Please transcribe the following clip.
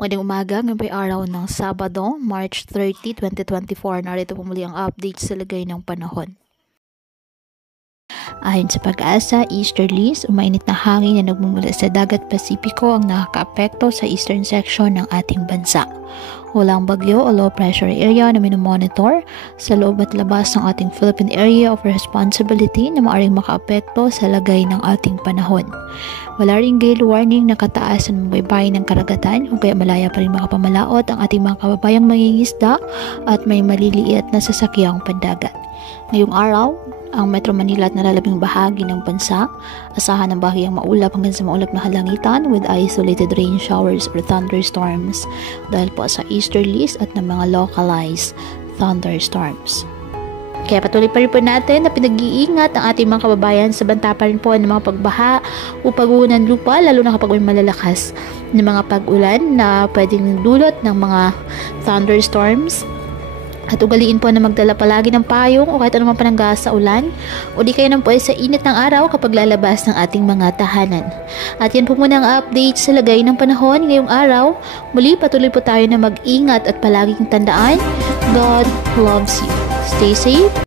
Magandang umaga, ngayon po'y araw ng Sabado, March 30, 2024. Narito po muli ang update sa lagay ng panahon. Ayon sa Pag-asa, easterlies, umainit na hangin na nagmumula sa dagat Pasipiko ang nakakaapekto sa eastern section ng ating bansa. Walang bagyo o low pressure area na minomonitor sa loob at labas ng ating Philippine Area of Responsibility na maaaring makaapekto sa lagay ng ating panahon. Wala ring gale warning na kataas ng baybayin ng karagatan kung kaya malaya pa rin makapamalaot ang ating mga kababayang mangingisda at may maliliit na sasakyang pandagat. Ngayong araw, ang Metro Manila at nalalabing bahagi ng bansa, asahan ng bahagyang maulap hanggang sa maulap na halangitan with isolated rain showers or thunderstorms dahil po sa easterlies at ng mga localized thunderstorms. Kaya patuloy pa rin po natin na pinag-iingat ang ating mga kababayan sa banta pa rin po ng mga pagbaha o pag-uho ng lupa, lalo na kapag may malalakas na mga pag-ulan na pwedeng dulot ng mga thunderstorms. At ugaliin po na magdala palagi ng payong o kahit anumang panangga sa ulan o di kayo nang po sa init ng araw kapag lalabas ng ating mga tahanan. At yan po muna ang update sa lagay ng panahon ngayong araw. Muli patuloy po tayo na mag-ingat at palaging tandaan, God loves you. Stay safe.